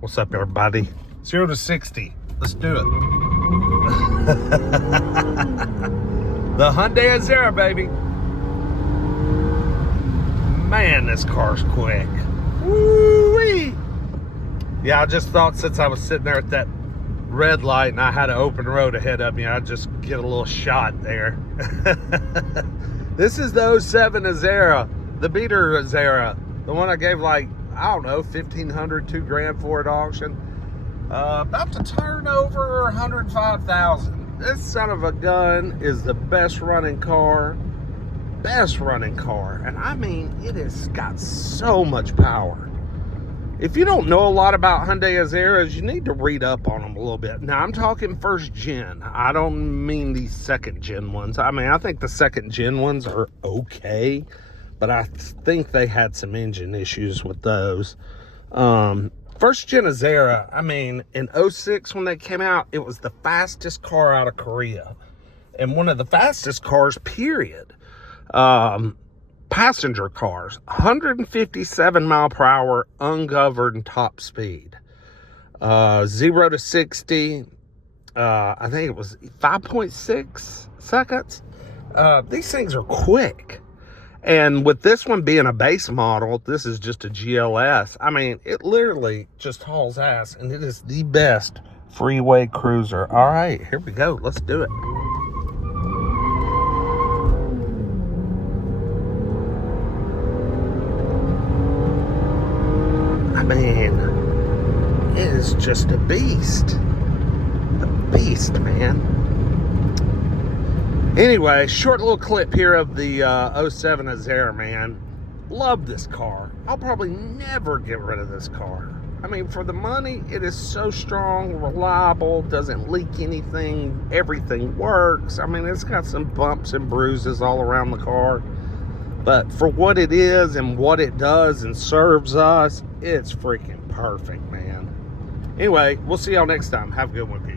What's up, everybody? 0 to 60. Let's do it. The Hyundai Azera, baby. Man, this car's quick. Woo-wee. Yeah, I just thought since I was sitting there at that red light and I had an open road ahead of me, I'd just get a little shot there. This is the 07 Azera, the beater Azera, the one I gave like, I don't know, $1,500, $2,000 for at auction. About to turn over 105,000. This son of a gun is the best running car, and I mean, it has got so much power. If you don't know a lot about Hyundai Azeras, you need to read up on them a little bit. Now, I'm talking first gen. I don't mean these second gen ones. I mean, I think the second gen ones are okay, but I think they had some engine issues with those. First gen Azera, I mean, in 06 when they came out, it was the fastest car out of Korea. And one of the fastest cars, period. Passenger cars, 157 mile per hour, ungoverned top speed. 0 to 60, I think it was 5.6 seconds. These things are quick. And with this one being a base model, this is just a GLS. I mean, it literally just hauls ass, and it is the best freeway cruiser. All right, here we go. Let's do it. I mean, it is just a beast. A beast, man. Anyway, short little clip here of the 07 Azera, man. Love this car. I'll probably never get rid of this car. I mean, for the money, it is so strong, reliable, doesn't leak anything, everything works. I mean, it's got some bumps and bruises all around the car. But for what it is and what it does and serves us, it's freaking perfect, man. Anyway, we'll see y'all next time. Have a good one, people.